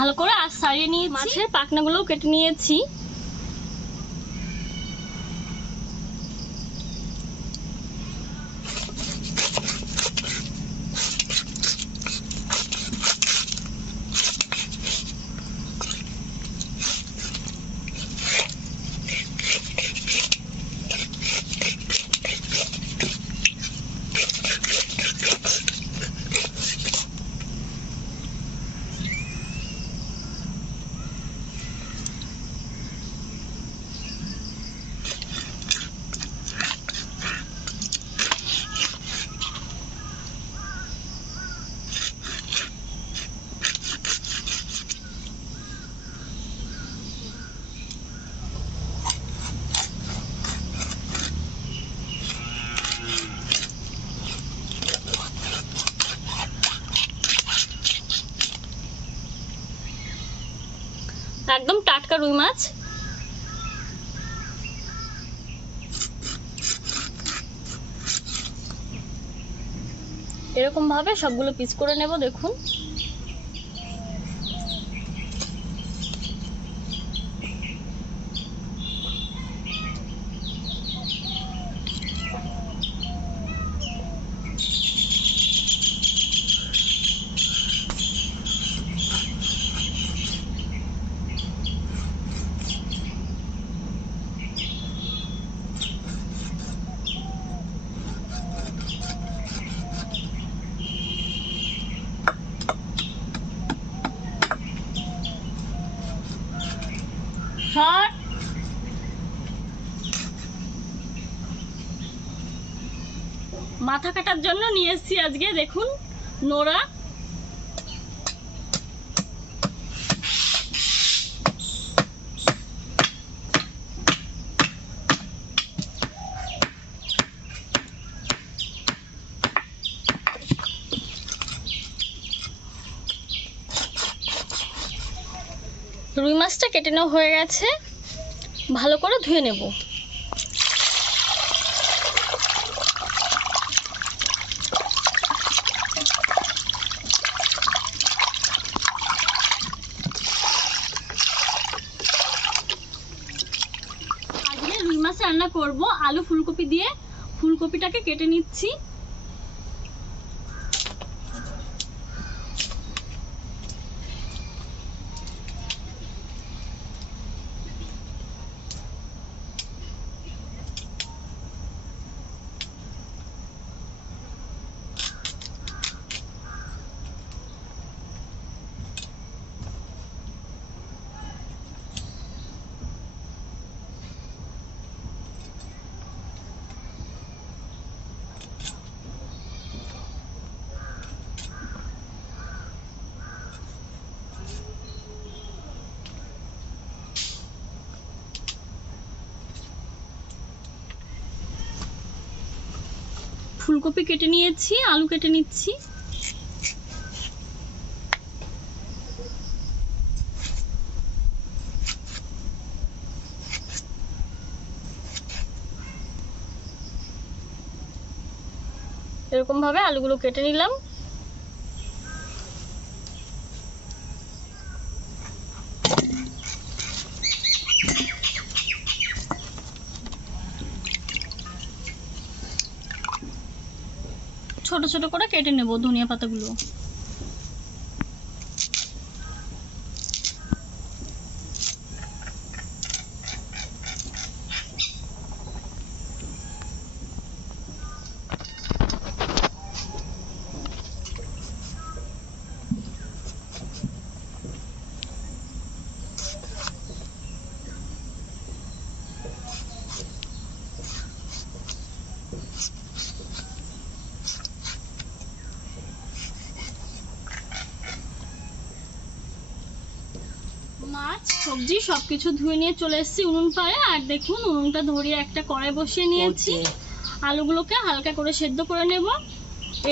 ভালো করে আর সারিয়ে নিয়েছি। মাছের পাখনাগুলোও কেটে নিয়েছি। একদম টাটকা রুই মাছ। এরকম ভাবে সবগুলো পিস করে নেব। দেখুন মাথা কাটার জন্য নিয়ে এসেছি আজকে। দেখুন নোড়া, রুই মাছটা কেটে নেওয়া হয়ে গেছে। ভালো করে ধুয়ে নেব। আজকে রুই মাছ রান্না করব আলু ফুলকপি দিয়ে। ফুলকপিটাকে কেটে নিচ্ছি। ফুলকপি কেটে নিয়েছি, আলু কেটে নিচ্ছি। এরকম ভাবে আলুগুলো কেটে নিলাম। ছোট ছোট করে কেটে নেব ধনিয়া পাতাগুলো। মাছ সবজি সবকিছু ধুয়ে নিয়ে চলে এসেছি উনুন পাড়ে। আর দেখুন উনুনটা ধরিয়ে একটা কড়াই বসিয়ে নিয়েছি। আলুগুলোকে হালকা করে সেদ্ধ করে নেব।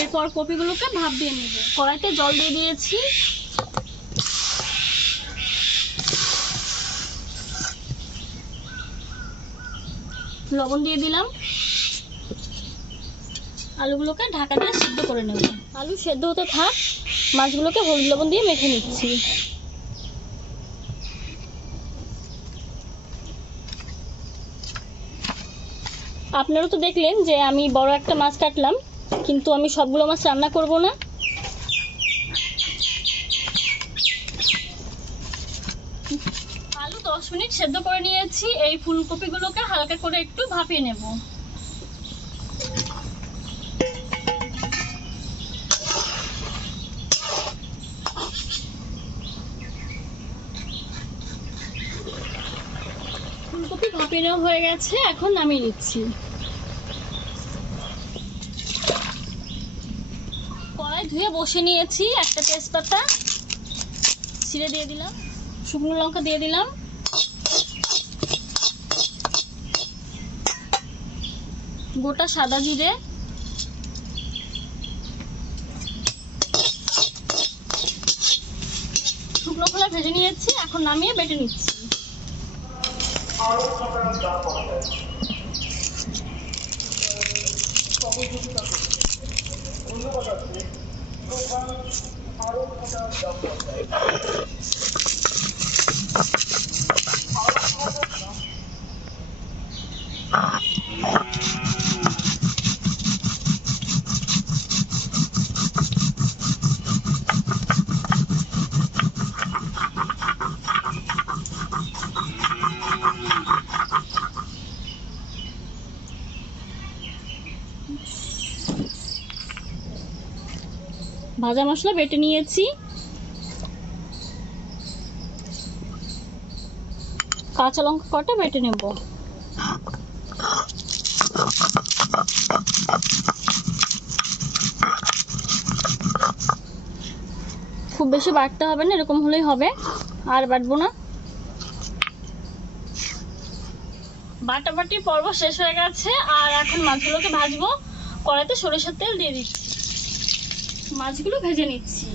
এরপর কপিগুলোকে ভাপ দিয়ে নেব। কড়াইতে জল দিয়ে দিয়েছি। লবণ দিয়ে দিলাম। আলুগুলোকে ঢাকা দিয়ে সিদ্ধ করে নেব। আলু সেদ্ধ হতে থাক, মাছগুলোকে হলুদ লবণ দিয়ে মেখে নিচ্ছি। আপনারা তো দেখলেন যে আমি বড় একটা মাছ কাটলাম, কিন্তু আমি সবগুলো মাছ রান্না করব না। আলু 10 মিনিট সেদ্ধ করে নিয়েছি। এই ফুলকপিগুলোকে হালকা করে একটু ভাপিয়ে নেব। ফুলকপি ভাপিয়ে নেওয়া হয়ে গেছে, এখন নামিয়ে নিচ্ছি। কড়াই ধুয়ে বসে নিয়েছি, একটা তেজপাতা ছিঁড়ে দিয়ে দিলাম, শুকনো লঙ্কা দিয়ে দিলাম, গোটা সাদা জিরে, শুকনো খোলা ভেজে নিয়েছি, এখন নামিয়ে বেটে নিচ্ছি। ভাজা মশলা বেটে নিয়েছি, কাঁচা লঙ্কা কটা বেটে নেব। খুব বেশি বাটতে হবে না, এরকম হলেই হবে, আর বাটবো না। বাটাবাটির পর্ব শেষ হয়ে গেছে, আর এখন মাছগুলোকে ভাজবো। কড়াইতে সরিষার তেল দিয়ে দিচ্ছি, মাছগুলো ভেজে নিচ্ছি।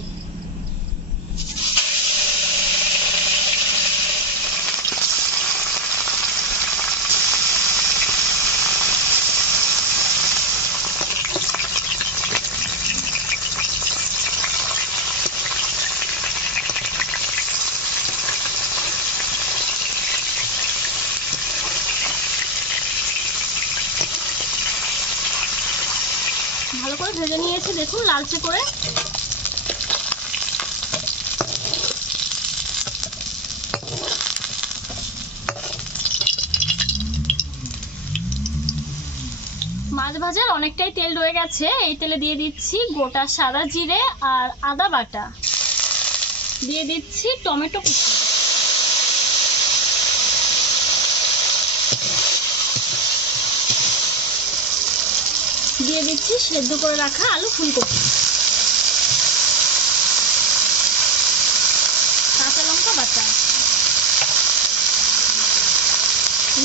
ভালো করে ভেজে নিয়েছি, দেখুন লালচে করে। মাছ ভাজার অনেকটাই তেল রয়ে গেছে, এই তেলে দিয়ে দিচ্ছি গোটা সাদা জিরে আর আদা বাটা, দিয়ে দিচ্ছি টমেটো কুচি, দিয়ে দিচ্ছি সেদ্ধ করে রাখা আলু ফুলকপি, কাঁচা লঙ্কা বাটা,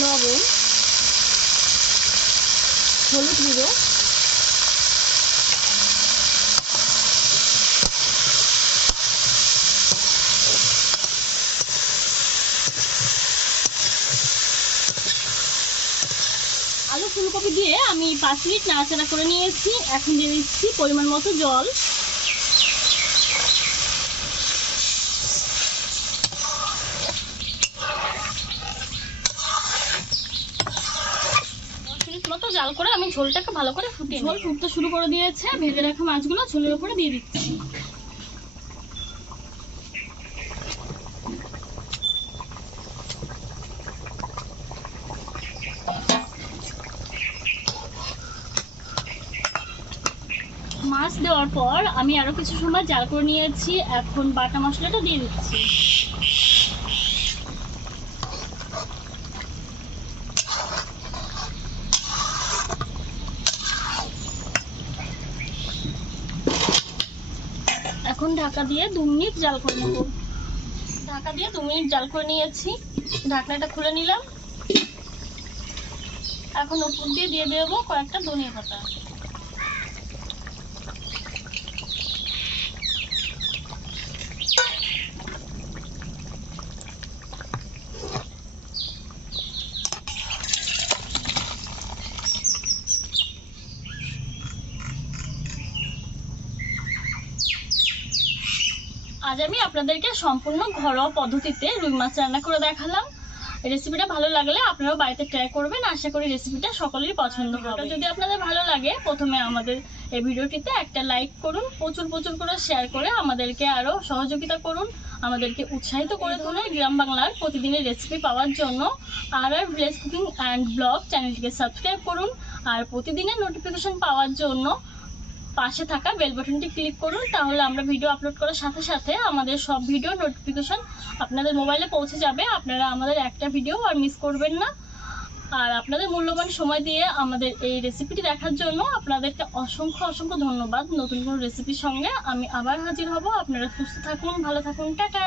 লবণ, হলুদ গুঁড়ো, আলু ফুলকপি দিয়ে আমি 5 মিনিট নাড়াচাড়া করে নিয়েছি। এখন দিয়ে দিচ্ছি পরিমাণ মতো জল। মতো জাল করে আমি ঝোলটাকে ভালো করে ফুটিয়ে, ঝোল ফুটতে শুরু করে দিয়েছে। ভেজে রাখা মাছগুলো ঝোলের উপরে দিয়ে দিচ্ছি। মাছ দেওয়ার পর আমি আরো কিছু সময় জাল করে নিয়েছি। এখন বাটা মশলাটা দিয়ে দিচ্ছি। এখন ঢাকা দিয়ে 2 মিনিট জাল করে নেব। ঢাকা দিয়ে 2 মিনিট জাল করে নিয়েছি, ঢাকনাটা খুলে নিলাম। এখন উপর দিয়ে দিয়ে দেবো কয়েকটা ধনিয়া পাতা। আজ আমি আপনাদেরকে সম্পূর্ণ ঘরোয়া পদ্ধতিতে রুই মাছ রান্না করে দেখালাম। রেসিপিটা ভালো লাগলে আপনারাও বাড়িতে ট্রাই করবেন। আশা করি রেসিপিটা সকলেরই পছন্দ হবে। যদি আপনাদের ভালো লাগে প্রথমে আমাদের এই ভিডিওটিতে একটা লাইক করুন, প্রচুর প্রচুর করে শেয়ার করে আমাদেরকে আরও সহযোগিতা করুন, আমাদেরকে উৎসাহিত করে ধরুন। গ্রাম বাংলার প্রতিদিনের রেসিপি পাওয়ার জন্য আর ভিলেজ কুকিং অ্যান্ড ব্লগ চ্যানেলটিকে সাবস্ক্রাইব করুন। আর প্রতিদিনের নোটিফিকেশন পাওয়ার জন্য পাশে থাকা বেল বাটনটি ক্লিক করুন, তাহলে আমরা ভিডিও আপলোড করার সাথে সাথে আমাদের সব ভিডিও নোটিফিকেশন আপনাদের মোবাইলে পৌঁছে যাবে। আপনারা আমাদের একটা ভিডিও আর মিস করবেন না। আর আপনাদের মূল্যবান সময় দিয়ে আমাদের এই রেসিপিটি দেখার জন্য আপনাদেরকে অসংখ্য অসংখ্য ধন্যবাদ। নতুন কোনো রেসিপির সঙ্গে আমি আবার হাজির হব। আপনারা সুস্থ থাকুন, ভালো থাকুন, টাটা।